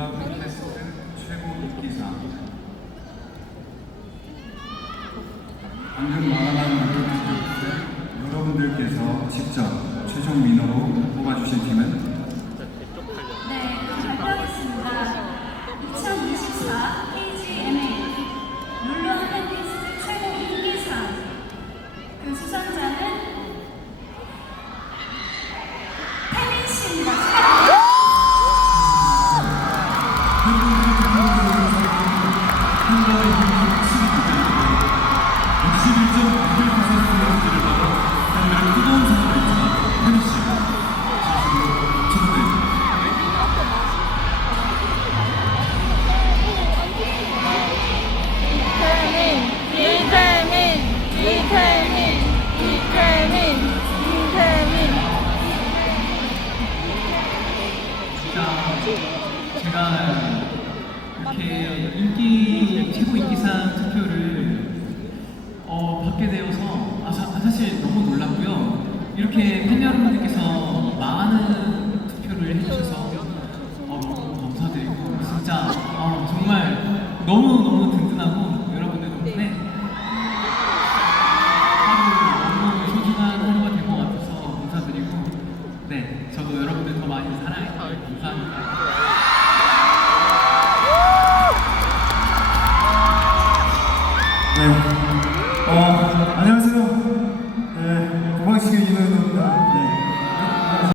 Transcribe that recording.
룰라 팟캐스트 최고 인기상 방금 말한 팟캐스트 여러분들께서 직접 최종 민어로 뽑아주신 팀은 네, 발표하겠습니다. 2024 KGMA 룰루 핫팬리스트 최고 인기상 그 수상자는 태민 씨입니다. 제가 이렇게 인기 최고 인기상 투표를 어, 받게 되어서 아, 사, 아, 실 너무 놀랐고요. 이렇게 팬 여러분들께서 많은 투표를 해주셔서 어, 너무 감사드리고 진짜 어, 정말 너무 너무 든든하고 여러분들 덕분에 하루 너무 소중한 하루가 된 것 같아서 감사드리고 네 저도 여러분들 더 많이 사랑해 감사. 네. 어, 안녕하세요.